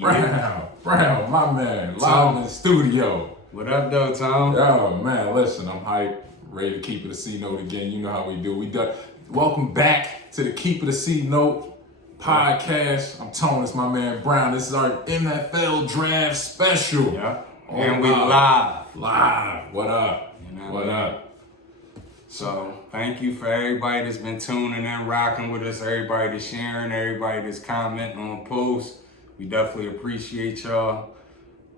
Brown, my man, live in the studio. What up, though, Tom? Oh man, listen, I'm hyped, ready to keep it a C note again. You know how we do. We done. Welcome back to the Keep It a C Note podcast. I'm Tony, it's my man Brown. This is our NFL draft special. Yeah. And we live. What up? You know What up? So, thank you for everybody that's been tuning in, rocking with us, everybody that's sharing, everybody that's commenting on posts. We definitely appreciate y'all.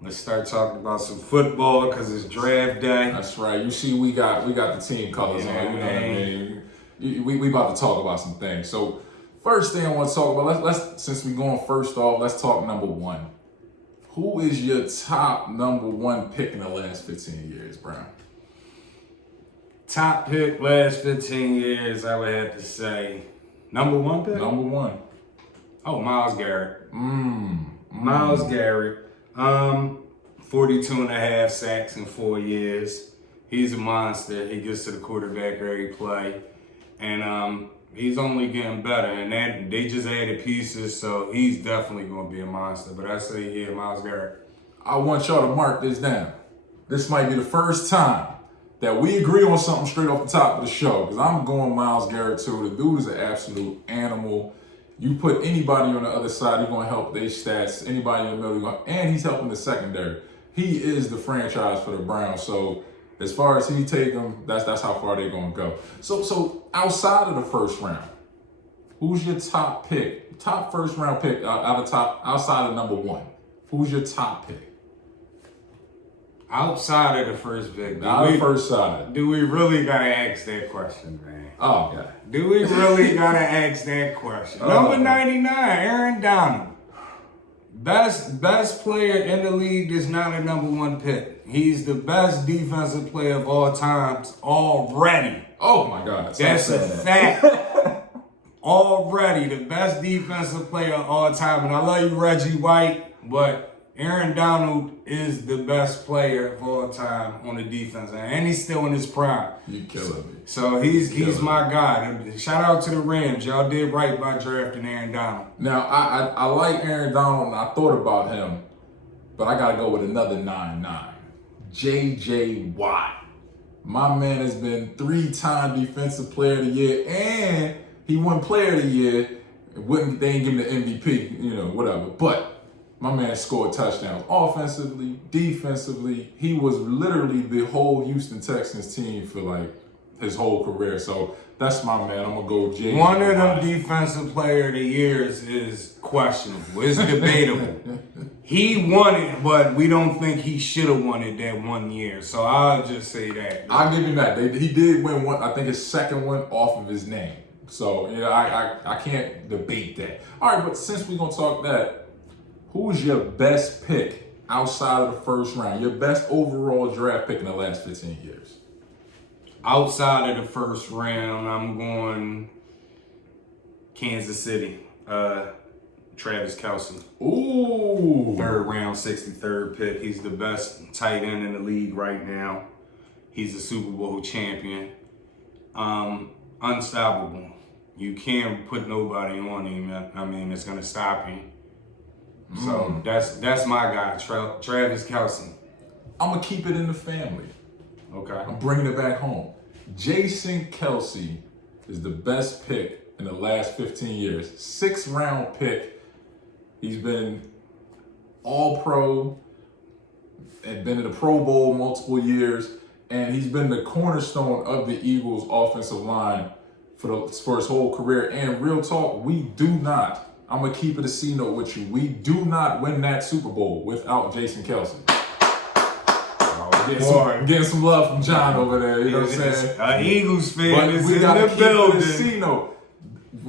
Let's start talking about some football because it's draft day. That's right. You see, we got the team colors on. You know what I mean? We about to talk about some things. So, first thing I want to talk about, let's since we're going first off, let's talk number one. Who is your top number one pick in the last 15 years, Brown? Top pick last 15 years, I would have to say. Number one pick? Number one. Oh, Myles Garrett. Myles Garrett. 42 and a half sacks in 4 years. He's a monster. He gets to the quarterback every play. And he's only getting better. And that they just added pieces, so he's definitely going to be a monster. But I say, yeah, Myles Garrett. I want y'all to mark this down. This might be the first time that we agree on something straight off the top of the show. Because I'm going Myles Garrett too. The dude is an absolute animal. You put anybody on the other side, you're going to help their stats. Anybody in the middle, and he's helping the secondary. He is the franchise for the Browns. So as far as he take them, that's how far they're going to go. So outside of the first round, who's your top pick? Top first round pick outside of number one. Who's your top pick? Outside of the first pick. First side. Do we really got to ask that question, man? Oh, God. Do we really got to ask that question? Number 99, Aaron Donald. Best player in the league is not a number one pick. He's the best defensive player of all times already. Oh, my God. That's a fact. Already the best defensive player of all time. And I love you, Reggie White, but Aaron Donald is the best player of all time on the defense, and he's still in his prime. You killing me. So he's my guy. And shout out to the Rams. Y'all did right by drafting Aaron Donald. Now, I like Aaron Donald, and I thought about him, but I got to go with another 9-9. J.J. Watt. My man has been 3-time Defensive Player of the Year, and he won Player of the Year. They ain't give him the MVP, whatever. But my man scored touchdowns offensively, defensively. He was literally the whole Houston Texans team for like his whole career. So that's my man. I'm gonna go J.J. One of them defensive player of the years is questionable. It's debatable. He won it, but we don't think he should have won it that 1 year. So I'll just say that. I'll give him that. He did win one. I think his second one off of his name. So I can't debate that. All right, but since we're gonna talk that. Who's your best pick outside of the first round? Your best overall draft pick in the last 15 years? Outside of the first round, I'm going Kansas City. Travis Kelce. Ooh. Third round, 63rd pick. He's the best tight end in the league right now. He's a Super Bowl champion. Unstoppable. You can't put nobody on him. I mean, it's going to stop him. So that's my guy, Travis Kelce. I'm going to keep it in the family. Okay. I'm bringing it back home. Jason Kelce is the best pick in the last 15 years. 6th round pick. He's been all-pro and been in the Pro Bowl multiple years. And he's been the cornerstone of the Eagles' offensive line for his whole career. And real talk, I'm going to keep it a C note with you. We do not win that Super Bowl without Jason Kelce. Getting some love from John over there, you know what I'm saying? An Eagles fan is in gotta the keep building. It a C note.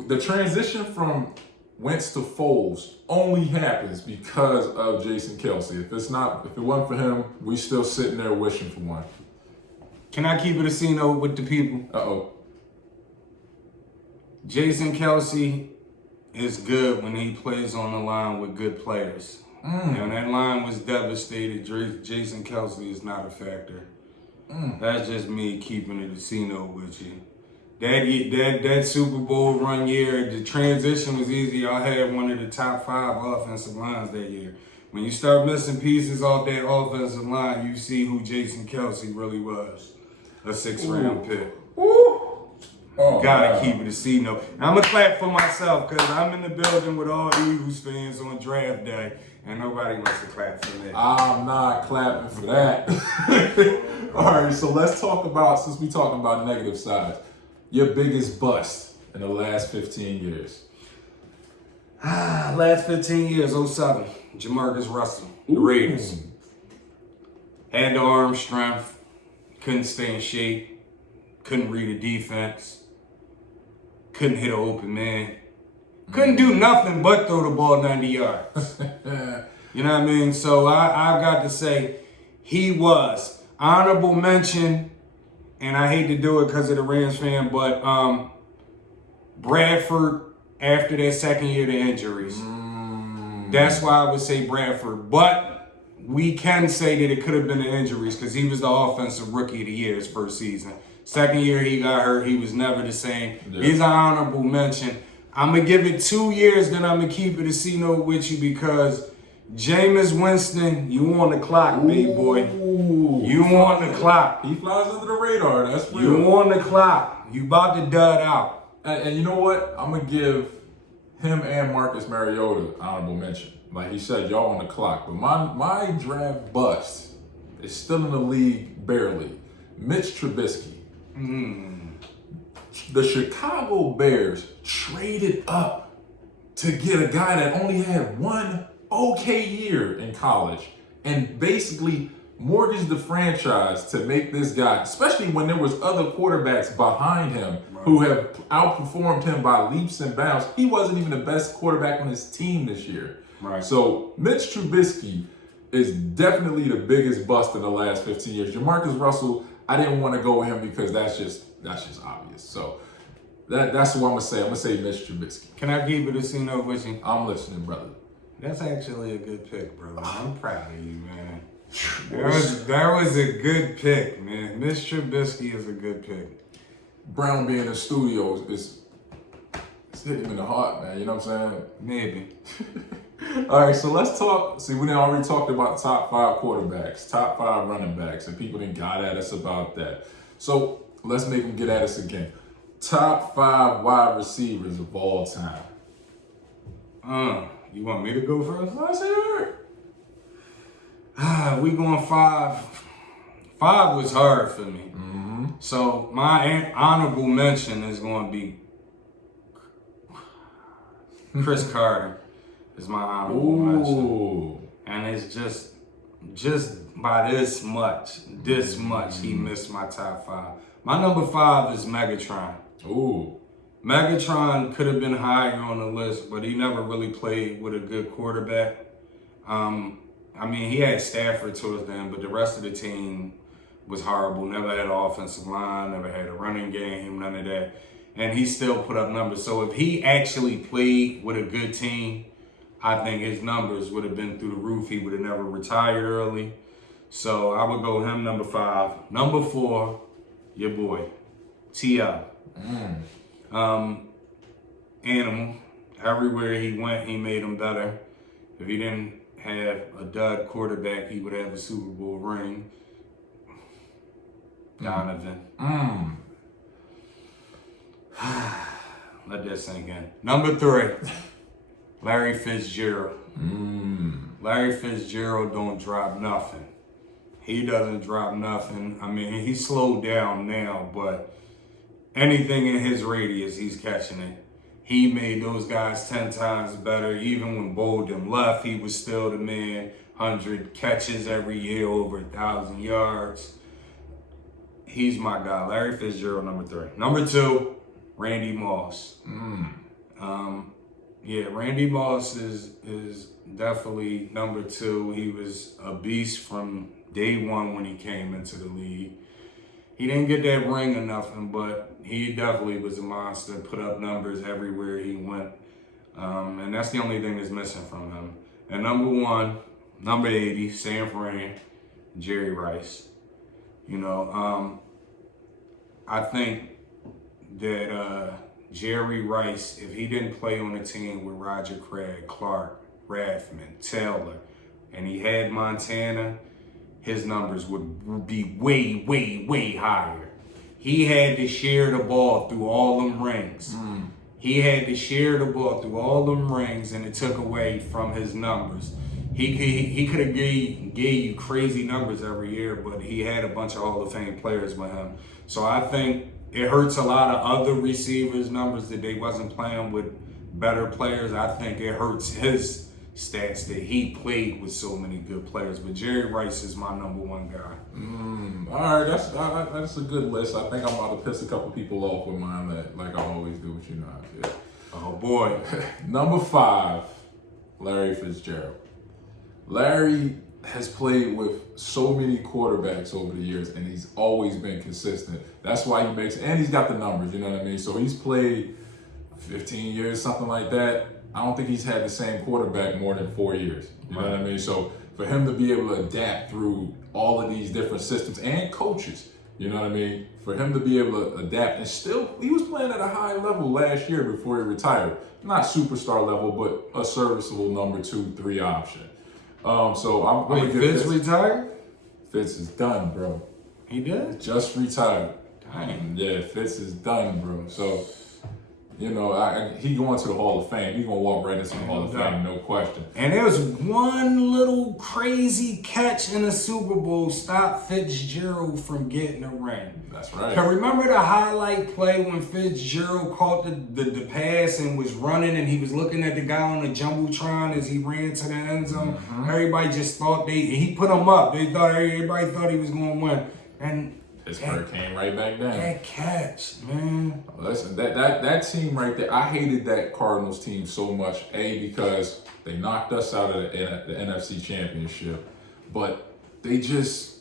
The transition from Wentz to Foles only happens because of Jason Kelce. If it wasn't for him, we still sitting there wishing for one. Can I keep it a C note with the people? Uh-oh. Jason Kelce is good when he plays on the line with good players. And that line was devastated. Jason Kelce is not a factor. That's just me keeping it a C note with you. That Super Bowl run year, the transition was easy. Y'all had one of the top 5 offensive lines that year. When you start missing pieces off that offensive line, you see who Jason Kelce really was. A 6th-round pick. Ooh. Oh, Gotta keep it a C note. I'm gonna clap for myself because I'm in the building with all Eagles fans on draft day, and nobody wants to clap for me. I'm not clapping for that. All right, so let's talk about, since we're talking about negative sides, your biggest bust in the last 15 years. Last 15 years, 07, Jamarcus Russell, the Raiders. Had the arm strength, couldn't stay in shape, couldn't read a defense, couldn't hit an open man, couldn't do nothing but throw the ball 90 yards. You know what I mean? So I've got to say, he was honorable mention, and I hate to do it because of the Rams fan, but Bradford, after that second year, the injuries. That's why I would say Bradford. But we can say that it could have been the injuries because he was the offensive rookie of the year his first season. Second year he got hurt. He was never the same. Yeah. He's an honorable mention. I'm going to give it 2 years, then I'm going to keep it a C note with you because Jameis Winston, you on the clock, big boy. You on the clock. He flies under the radar. That's real. You on the clock. You about to dud out. And you know what? I'm going to give him and Marcus Mariota honorable mention. Like he said, y'all on the clock. But my draft bust is still in the league barely. Mitch Trubisky. The Chicago Bears traded up to get a guy that only had one okay year in college and basically mortgaged the franchise to make this guy, especially when there was other quarterbacks behind him who have outperformed him by leaps and bounds. He wasn't even the best quarterback on his team this year. Right. So Mitch Trubisky is definitely the biggest bust in the last 15 years. Jamarcus Russell, I didn't want to go with him because that's just obvious. So that's what I'm gonna say. I'm gonna say Mitch Trubisky. Can I keep it a C note with you? I'm listening, brother. That's actually a good pick, brother. I'm proud of you, man. That was a good pick, man. Mitch Trubisky is a good pick. Brown being in the studio is hitting him in the heart, man. You know what I'm saying? Maybe. All right, so let's talk. See, we already talked about top 5 quarterbacks, top 5 running backs, and people done got at us about that. So let's make them get at us again. Top 5 wide receivers of all time. You want me to go first? Let's hear it. We going 5. 5 was hard for me. So my honorable mention is going to be Chris Carter. Is my honorable mention. And it's just by this much he missed my top 5. My number 5 is Megatron. Megatron could have been higher on the list, but he never really played with a good quarterback. I mean, he had Stafford towards the end, but the rest of the team was horrible. Never had an offensive line, never had a running game, none of that. And he still put up numbers. So if he actually played with a good team, I think his numbers would have been through the roof. He would have never retired early. So I would go him number 5. Number 4, your boy, T.I. Animal. Everywhere he went, he made him better. If he didn't have a dud quarterback, he would have a Super Bowl ring. Donovan. Let that sink in. Number 3, Larry Fitzgerald. Larry Fitzgerald don't drop nothing. He doesn't drop nothing. I mean, he slowed down now, but anything in his radius, he's catching it. He made those guys 10 times better. Even when Bolden left, he was still the man. 100 catches every year, over 1,000 yards. He's my guy. Larry Fitzgerald, number 3. Number 2, Randy Moss. Randy Moss is definitely number 2. He was a beast from day 1 when he came into the league. He didn't get that ring or nothing, but he definitely was a monster, put up numbers everywhere he went. And that's the only thing that's missing from him. And number 1, number 80, San Fran, Jerry Rice. You know, I think that Jerry Rice, if he didn't play on a team with Roger Craig, Clark, Rathman, Taylor, and he had Montana, his numbers would be way, way, way higher. He had to share the ball through all them rings. He had to share the ball through all them rings, and it took away from his numbers. He could have gave you crazy numbers every year, but he had a bunch of Hall of Fame players with him. So I think it hurts a lot of other receivers' numbers that they wasn't playing with better players. I think it hurts his stats that he played with so many good players. But Jerry Rice is my number one guy. All right, that's a good list. I think I'm about to piss a couple people off with mine, like I always do, but you know how I feel. Oh boy. Number 5, Larry Fitzgerald. Larry has played with so many quarterbacks over the years, and he's always been consistent. That's why he makes, and he's got the numbers, you know what I mean? So he's played 15 years, something like that. I don't think he's had the same quarterback more than 4 years, you know what I mean? So for him to be able to adapt through all of these different systems and coaches, you know what I mean? For him to be able to adapt, and still, he was playing at a high level last year before he retired. Not superstar level, but a serviceable number 2, 3 option. So I'm Wait, Fitz retired? Fitz is done, bro. He did? Just retired. Dang. Yeah, Fitz is done, bro. So, you know, he going to the Hall of Fame. He's going to walk right into the Hall of Fame, no question. And there was one little crazy catch in the Super Bowl stopped Fitzgerald from getting a ring. That's right. Can remember the highlight play when Fitzgerald caught the pass and was running and he was looking at the guy on the Jumbotron as he ran to the end zone? Everybody just thought he put him up. Everybody thought he was going to win. And Pittsburgh came right back down. That catch, man. Listen, that team right there, I hated that Cardinals team so much. Because they knocked us out of the NFC Championship, but they just,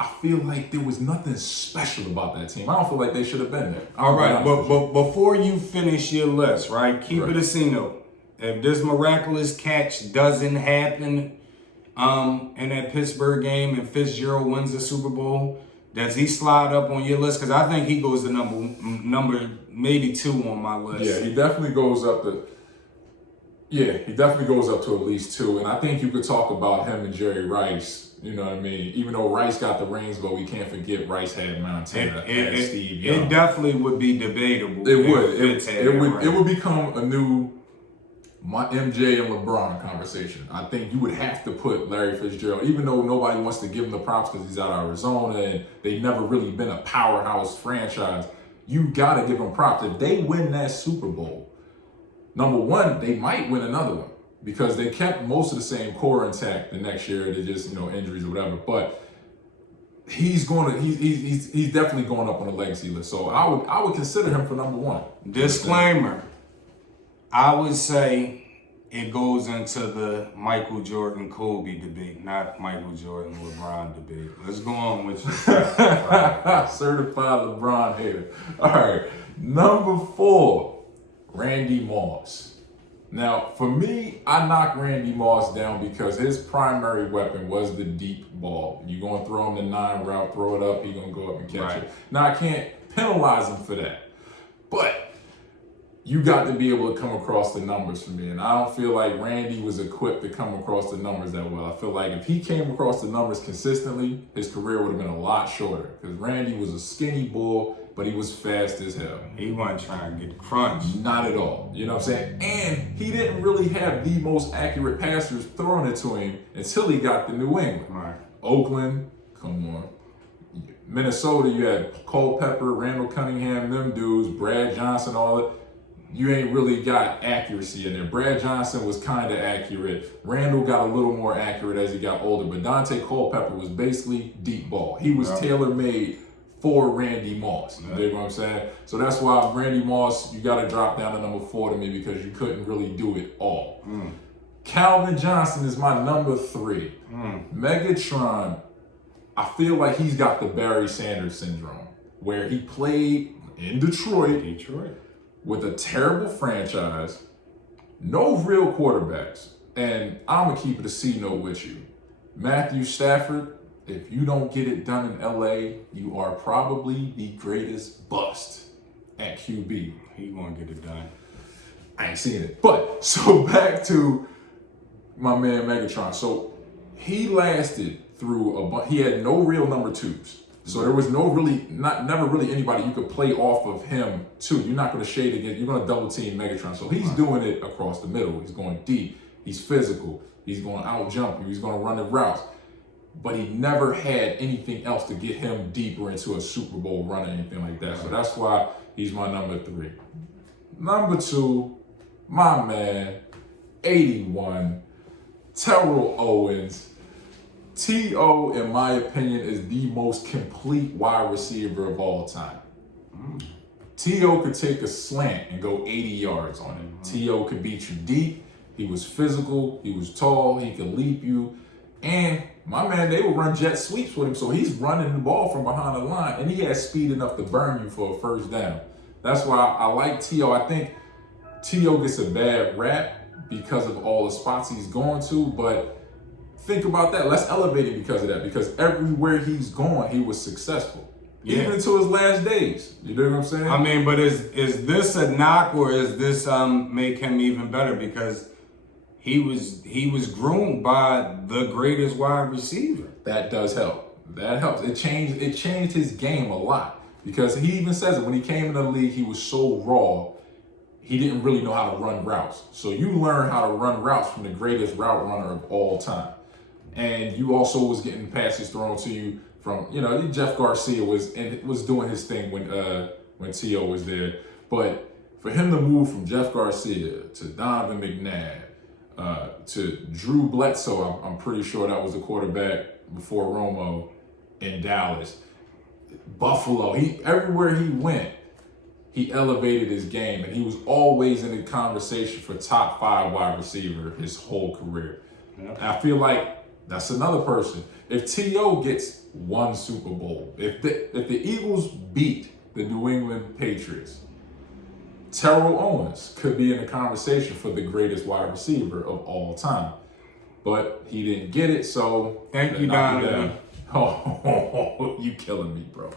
I feel like there was nothing special about that team. I don't feel like they should have been there. All right, but before you finish your list, right, keep it a C-note. If this miraculous catch doesn't happen in that Pittsburgh game and Fitzgerald wins the Super Bowl, does he slide up on your list? Because I think he goes to number maybe 2 on my list. Yeah, he definitely goes up to. Yeah, he definitely goes up to at least 2, and I think you could talk about him and Jerry Rice. You know what I mean? Even though Rice got the rings, but we can't forget Rice had Montana and Steve Young. It definitely would be debatable. It would. It would become a new MJ and LeBron conversation. I think you would have to put Larry Fitzgerald, even though nobody wants to give him the props because he's out of Arizona and they've never really been a powerhouse franchise. You got to give them props. If they win that Super Bowl, number 1, they might win another one because they kept most of the same core intact the next year. They just, injuries or whatever. But he's definitely going up on the legacy list. So I would consider him for number 1. Disclaimer. I would say it goes into the Michael Jordan Kobe debate, not Michael Jordan LeBron debate. Let's go on with you. Certified LeBron hater. All right, number 4, Randy Moss. Now, for me, I knocked Randy Moss down because his primary weapon was the deep ball. You're going to throw him the 9 route, throw it up, he's going to go up and catch it. Now, I can't penalize him for that, but you got to be able to come across the numbers for me. And I don't feel like Randy was equipped to come across the numbers that well. I feel like if he came across the numbers consistently, his career would have been a lot shorter. Because Randy was a skinny bull, but he was fast as hell. He wasn't trying to get crunched. Not at all. You know what I'm saying? And he didn't really have the most accurate passers throwing it to him until he got to New England. Right. Oakland, come on. Minnesota, you had Culpepper, Randall Cunningham, them dudes, Brad Johnson, all that. You ain't really got accuracy in there. Brad Johnson was kind of accurate. Randall got a little more accurate as he got older, but Dante Culpepper was basically deep ball. He was tailor-made for Randy Moss. You dig what I'm saying? So that's why Randy Moss, you got to drop down to number 4 to me because you couldn't really do it all. Calvin Johnson is my number 3. Megatron, I feel like he's got the Barry Sanders syndrome, where he played in Detroit. With a terrible franchise, no real quarterbacks. And I'm going to keep it a C note with you. Matthew Stafford, if you don't get it done in LA, you are probably the greatest bust at QB. He gonna get it done. I ain't seeing it. But so back to my man Megatron. So he lasted through he had no real number twos. So there was never really anybody you could play off of him too. You're not going to shade again. You're going to double team Megatron. So he's doing it across the middle. He's going deep. He's physical. He's going to out jump you. He's going to run the routes. But he never had anything else to get him deeper into a Super Bowl run or anything like that. So that's why he's my number 3. Number 2, my man, 81, Terrell Owens. T.O., in my opinion, is the most complete wide receiver of all time. T.O. could take a slant and go 80 yards on it. T.O. could beat you deep. He was physical. He was tall. He could leap you. And my man, they would run jet sweeps with him, so he's running the ball from behind the line, and he has speed enough to burn you for a first down. That's why I like T.O. I think T.O. gets a bad rap because of all the spots he's going to, but think about that. Let's elevate him because of that. Because everywhere he's going, he was successful. Yeah. Even to his last days. You know what I'm saying? I mean, but is this a knock or is this make him even better? Because he was groomed by the greatest wide receiver. That does help. That helps. It changed his game a lot. Because he even says it when he came in the league, he was so raw. He didn't really know how to run routes. So you learn how to run routes from the greatest route runner of all time. And you also was getting passes thrown to you from, Jeff Garcia was doing his thing when T.O. was there. But for him to move from Jeff Garcia to Donovan McNabb to Drew Bledsoe, I'm pretty sure that was the quarterback before Romo in Dallas. Buffalo, everywhere he went, he elevated his game, and he was always in the conversation for top 5 wide receiver his whole career. Yeah. I feel like that's another person. If T.O. gets 1 Super Bowl, if the Eagles beat the New England Patriots, Terrell Owens could be in the conversation for the greatest wide receiver of all time. But he didn't get it, so thank you, Donovan. Oh, you killing me, bro.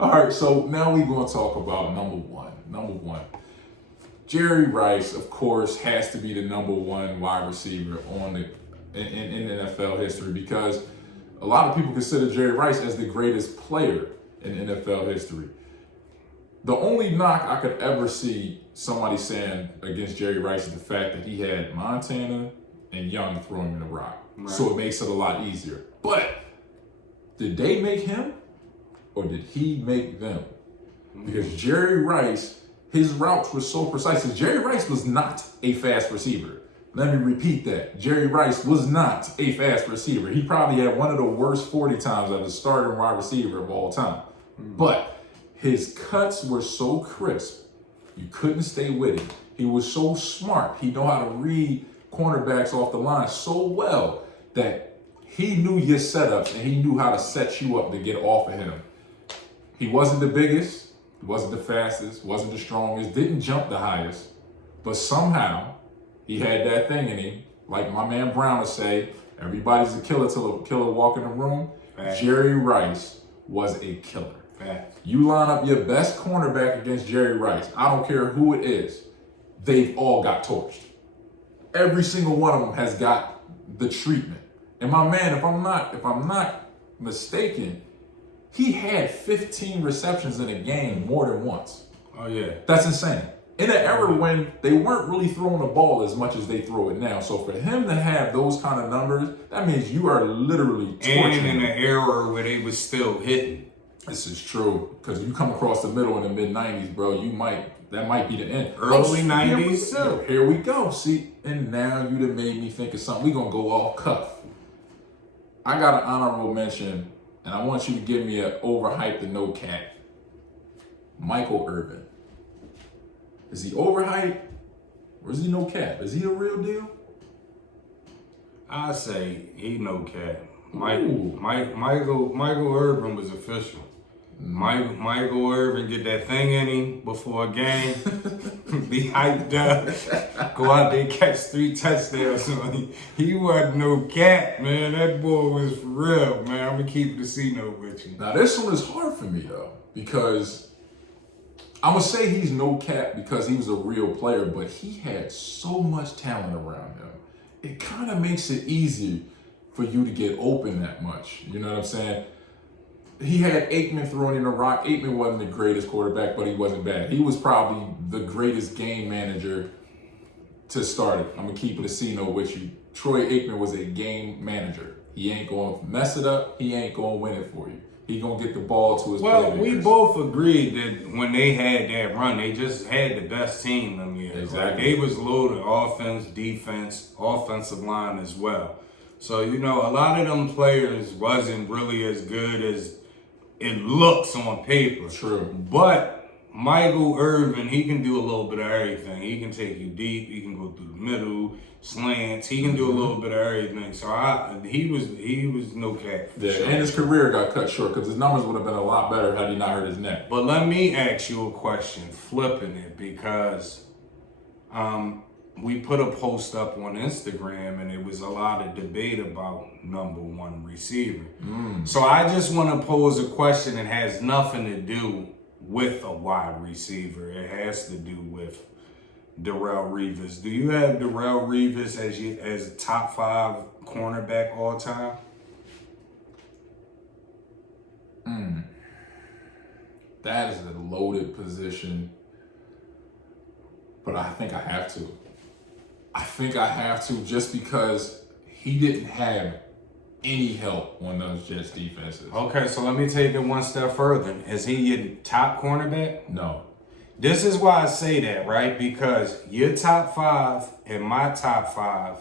All right, so now we're going to talk about number one. Jerry Rice, of course, has to be the number 1 wide receiver in NFL history because a lot of people consider Jerry Rice as the greatest player in NFL history. The only knock I could ever see somebody saying against Jerry Rice is the fact that he had Montana and Young throwing him the rock. Right. So it makes it a lot easier. But did they make him or did he make them? Because Jerry Rice, his routes were so precise. Jerry Rice was not a fast receiver. Let me repeat that. Jerry Rice was not a fast receiver. He probably had one of the worst 40 times as a starting wide receiver of all time. But his cuts were so crisp, you couldn't stay with him. He was so smart. He knew how to read cornerbacks off the line so well that he knew your setups and he knew how to set you up to get off of him. He wasn't the biggest, he wasn't the fastest, wasn't the strongest, didn't jump the highest, but somehow he had that thing in him. Like my man Brown would say, everybody's a killer till a killer walk in the room. Fact. Jerry Rice was a killer. Fact. You line up your best cornerback against Jerry Rice, I don't care who it is, they've all got torched. Every single one of them has got the treatment. And my man, if I'm not mistaken, he had 15 receptions in a game more than once. Oh yeah. That's insane. In an era when they weren't really throwing the ball as much as they throw it now. So for him to have those kind of numbers, that means you are literally torching. And in an era where they was still hitting. This is true. Because you come across the middle in the mid-90s, bro, that might be the end. Early 90s. Here we go. See, and now you done made me think of something. We're going to go all cuff. I got an honorable mention, and I want you to give me an overhyped and no cap. Michael Irving. Is he overhyped or is he no cap? Is he the real deal? I say he no cap. Michael Irving was official. Michael Irvin get that thing in him before a game, be hyped up, go out there catch 3 touchdowns. He wasn't no cat, man. That boy was for real, man. I'm gonna keep the C note with you. Now this one is hard for me though, because I'm going to say he's no cap because he was a real player, but he had so much talent around him. It kind of makes it easier for you to get open that much. You know what I'm saying? He had Aikman throwing in a rock. Aikman wasn't the greatest quarterback, but he wasn't bad. He was probably the greatest game manager to start it. I'm going to keep it a C-note with you. Troy Aikman was a game manager. He ain't going to mess it up. He ain't going to win it for you. He going to get the ball to his playmakers. We both agreed that when they had that run, they just had the best team them years. Exactly. Like, they was loaded offense, defense, offensive line as well. So, you know, a lot of them players wasn't really as good as it looks on paper. True. But Michael Irving, he can do a little bit of everything. He can take you deep. He can go through the middle, slants. He can do a little bit of everything. So he was no cap. Yeah, Sure. and his career got cut short because his numbers would have been a lot better had he not hurt his neck. But let me ask you a question, flipping it, because we put a post up on Instagram and it was a lot of debate about number one receiver. So I just want to pose a question that has nothing to do with a wide receiver. It has to do with Darrelle Revis. Do you have Darrelle Revis as top 5 cornerback all time? That is a loaded position, but I think I have to. I think I have to just because he didn't have any help on those Jets defenses. Okay, so let me take it one step further. Is he your top cornerback? No. This is why I say that, right? Because your top 5 and my top 5,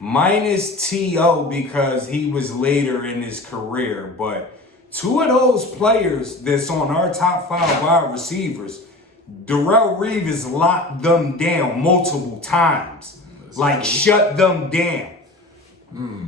minus T.O. because he was later in his career, but 2 of those players that's on our top 5 wide receivers, Darrelle Revis locked them down multiple times. Like, shut them down.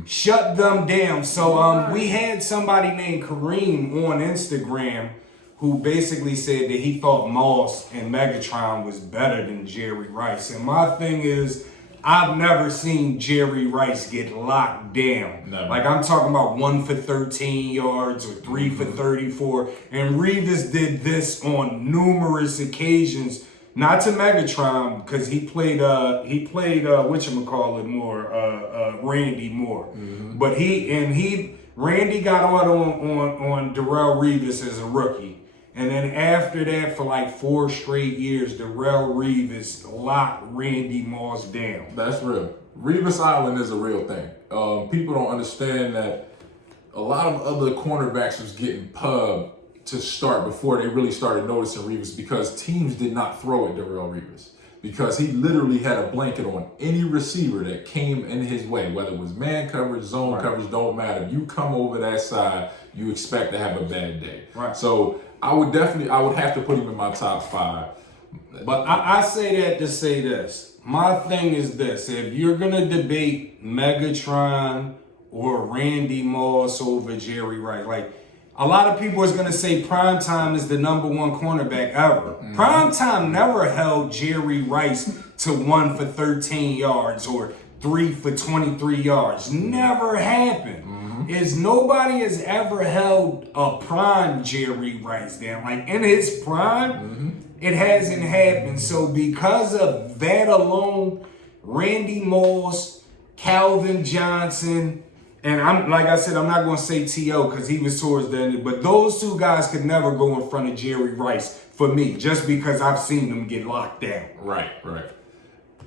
Shut them down. So we had somebody named Kareem on Instagram who basically said that he thought Moss and Megatron was better than Jerry Rice. And my thing is, I've never seen Jerry Rice get locked down. Never. Like, I'm talking about 1 for 13 yards or 3 for 34. And Revis did this on numerous occasions. Not to Megatron, because he played whatchamacallit more, Randy Moore. But Randy got on Darrelle Revis as a rookie. And then after that, for like 4 straight years, Darrelle Revis locked Randy Moss down. That's real. Revis Island is a real thing. People don't understand that a lot of other cornerbacks was getting pubbed to start before they really started noticing Revis because teams did not throw at Darrelle Revis because he literally had a blanket on any receiver that came in his way, whether it was man coverage, zone coverage, don't matter. You come over that side, you expect to have a bad day. Right. So I would have to put him in my top 5. But I say that to say this. My thing is this. If you're going to debate Megatron or Randy Moss over Jerry Rice, like, a lot of people is going to say Primetime is the number 1 cornerback ever. Primetime never held Jerry Rice to 1 for 13 yards or 3 for 23 yards. Never happened. Is nobody has ever held a prime Jerry Rice down. Like, in his prime, it hasn't happened. So because of that alone, Randy Moss, Calvin Johnson, and I'm like I said, I'm not going to say T.O. because he was towards the end, but those 2 guys could never go in front of Jerry Rice for me, just because I've seen them get locked down. Right.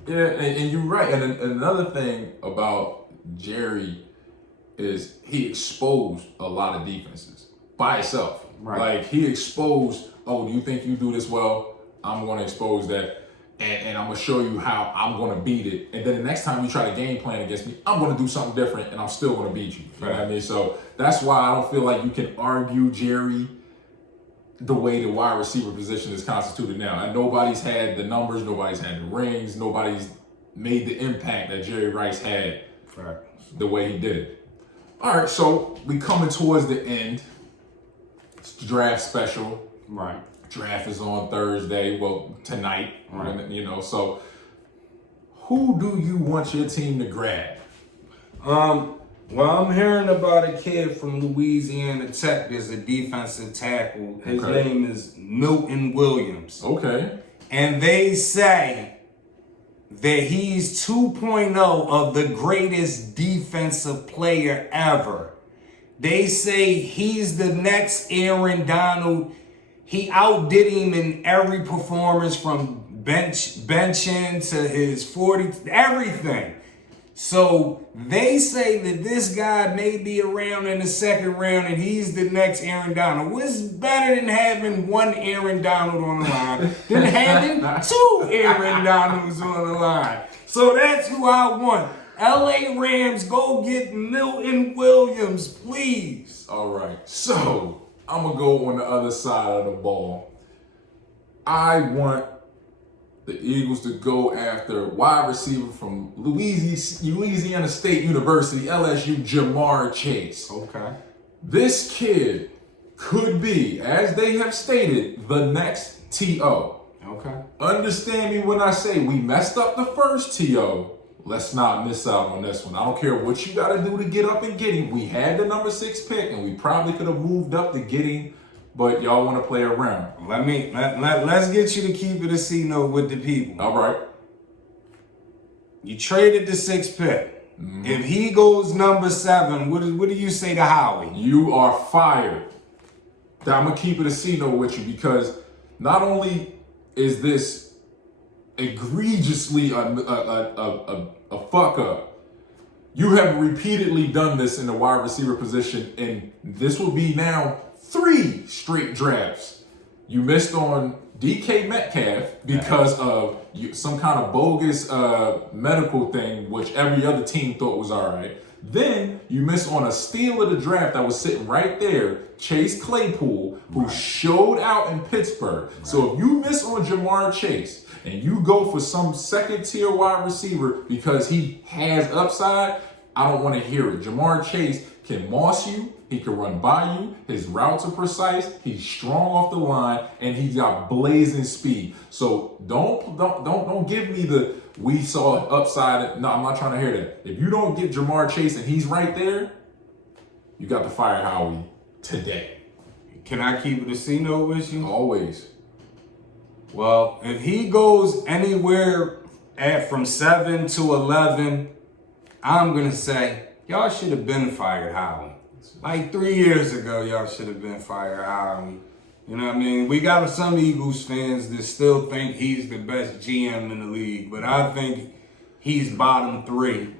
Yeah, and you're right. And another thing about Jerry is he exposed a lot of defenses by himself. Right. Like, he exposed, do you think you do this well? I'm going to expose that. And I'm going to show you how I'm going to beat it. And then the next time you try to game plan against me, I'm going to do something different and I'm still going to beat you. You know what I mean? So that's why I don't feel like you can argue Jerry the way the wide receiver position is constituted now. And nobody's had the numbers, nobody's had the rings, nobody's made the impact that Jerry Rice had the way he did it. All right, so we coming towards the end. It's the draft special. Right. Draft is on Thursday, tonight, right. So who do you want your team to grab? Well, I'm hearing about a kid from Louisiana Tech. There's a defensive tackle. His name is Milton Williams. Okay. And they say that he's 2.0 of the greatest defensive player ever. They say he's the next Aaron Donald. He outdid him in every performance from benching to his 40, everything. So they say that this guy may be around in the second round and he's the next Aaron Donald. What's better than having one Aaron Donald on the line than having two Aaron Donalds on the line? So that's who I want. LA Rams, go get Milton Williams, please. All right. So I'm going to go on the other side of the ball. I want the Eagles to go after wide receiver from Louisiana State University, LSU, Jamar Chase. Okay. This kid could be, as they have stated, the next T.O. Okay. Understand me when I say we messed up the first T.O. Let's not miss out on this one. I don't care what you got to do to get up and get him. We had the number 6 pick, and we probably could have moved up to get him, but y'all want to play around. Let's get you to keep it a C-note with the people. All right. You traded the 6th pick. Mm-hmm. If he goes number 7, what do you say to Howie? You are fired. I'm going to keep it a C-note with you because not only is this egregiously a fuck up, you have repeatedly done this in the wide receiver position, and this will be now 3 straight drafts. You missed on DK Metcalf because of some kind of bogus medical thing, which every other team thought was all right. Then you missed on a steal of the draft that was sitting right there, Chase Claypool, who showed out in Pittsburgh. Right. So if you miss on Jamar Chase and you go for some second-tier wide receiver because he has upside, I don't want to hear it. Jamar Chase can moss you. He can run by you. His routes are precise. He's strong off the line, and he's got blazing speed. So don't give me the we saw upside. No, I'm not trying to hear that. If you don't get Jamar Chase and he's right there, you got to fire Howie today. Can I keep it a C-note with you? Always. Well, if he goes anywhere from 7 to 11, I'm gonna say y'all should have been fired Howie. Like 3 years ago, y'all should have been fired Howie. You know what I mean? We got some Eagles fans that still think he's the best GM in the league, but I think he's bottom 3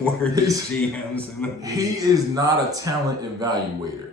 worst GMs in the league. He is not a talent evaluator.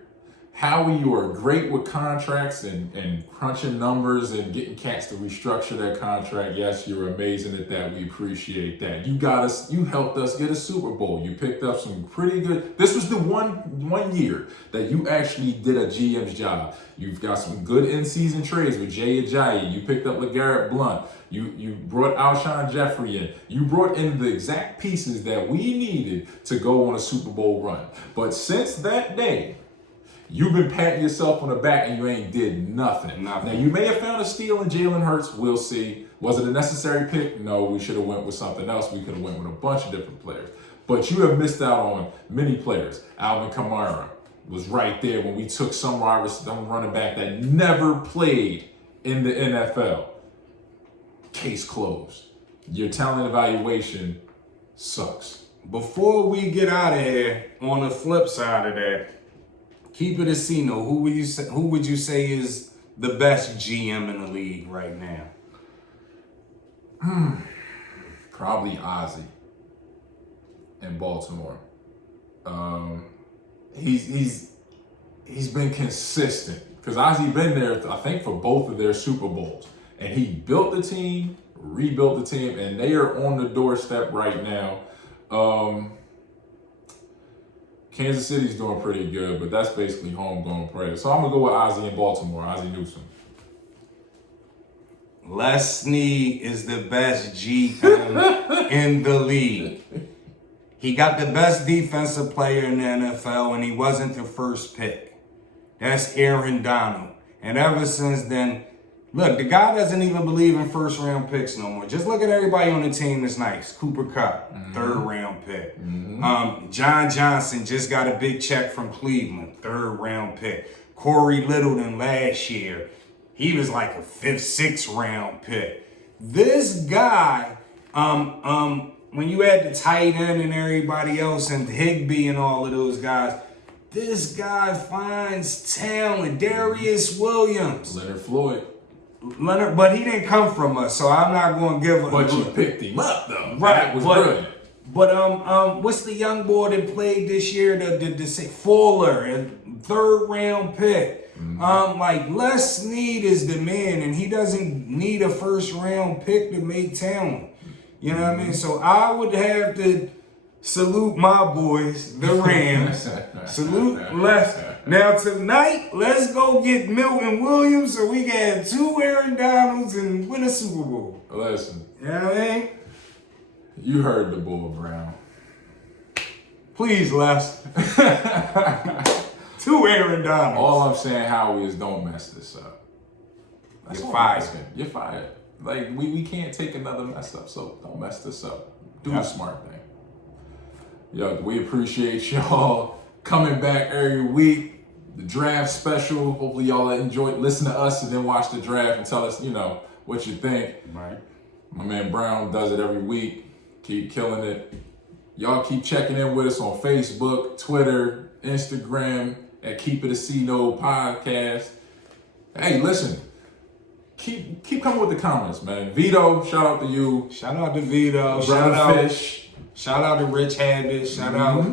Howie, you are great with contracts and crunching numbers and getting cats to restructure their contract. Yes, you're amazing at that. We appreciate that. You helped us get a Super Bowl. You picked up some pretty good. This was the one year that you actually did a GM's job. You've got some good in-season trades with Jay Ajayi. You picked up LeGarrette Blount. You brought Alshon Jeffrey in. You brought in the exact pieces that we needed to go on a Super Bowl run. But since that day, you've been patting yourself on the back and you ain't did nothing. Now, you may have found a steal in Jalen Hurts. We'll see. Was it a necessary pick? No, we should have went with something else. We could have went with a bunch of different players. But you have missed out on many players. Alvin Kamara was right there when we took some running back that never played in the NFL. Case closed. Your talent evaluation sucks. Before we get out of here, on the flip side of that, keep it a C-note. Who would you say is the best GM in the league right now? Probably Ozzie in Baltimore. He's been consistent because Ozzie been there, I think, for both of their Super Bowls, and he built the team, rebuilt the team, and they are on the doorstep right now. Kansas City's doing pretty good, but that's basically homegrown players. So I'm going to go with Ozzie in Baltimore, Ozzie Newsome. Les Snead is the best GM in the league. He got the best defensive player in the NFL, and he wasn't the first pick. That's Aaron Donald. And ever since then, Look, the guy doesn't even believe in first round picks no more. Just look at everybody on the team that's nice. Cooper Kupp, third round pick. John Johnson just got a big check from Cleveland, third round pick. Corey Littleton last year, he was like a fifth, sixth round pick. This guy, when you add the tight end and everybody else and Higbee and all of those guys, this guy finds talent. Darius Williams. Leonard Floyd. But he didn't come from us, so I'm not going to give him. But you picked him up, though. Right, That was brilliant. But what's the young boy that played this year? The Fuller, and third round pick. Like Les Snead is the man, and he doesn't need a first round pick to make talent. You know what I mean? So I would have to salute my boys, the Rams. Salute Les. Now tonight, let's go get Milton Williams so we can have 2 Aaron Donalds and win a Super Bowl. Listen. You know what I mean? You heard the bull, Brown. Please, Les. 2 Aaron Donalds. All I'm saying, Howie, is don't mess this up. That's You're all I'm fired. asking. You're fired. Like, we can't take another mess up, so don't mess this up. Do the smart thing. Yo, we appreciate y'all coming back every week. The draft special. Hopefully y'all enjoy. Listen to us and then watch the draft and tell us, what you think. Right. My man Brown does it every week. Keep killing it. Y'all keep checking in with us on Facebook, Twitter, Instagram at Keep It a C No Podcast. Hey, listen. Keep coming with the comments, man. Vito, shout out to you. Shout out to Vito. Shout out to Rich Habit. Shout out,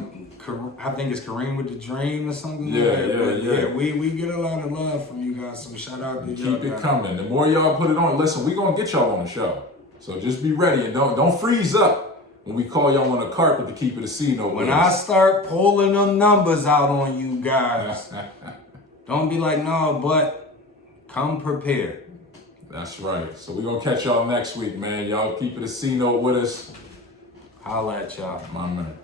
I think it's Kareem with the Dream or something. Yeah. We get a lot of love from you guys, so shout out to you. Keep it coming. The more y'all put it on, listen, we gonna get y'all on the show. So just be ready and don't freeze up when we call y'all on the carpet to Keep It a C No. When I start pulling them numbers out on you guys, don't be like, no, but come prepared. That's right. So we're gonna catch y'all next week, man. Y'all Keep It a C Note with us. Holla at y'all. My man.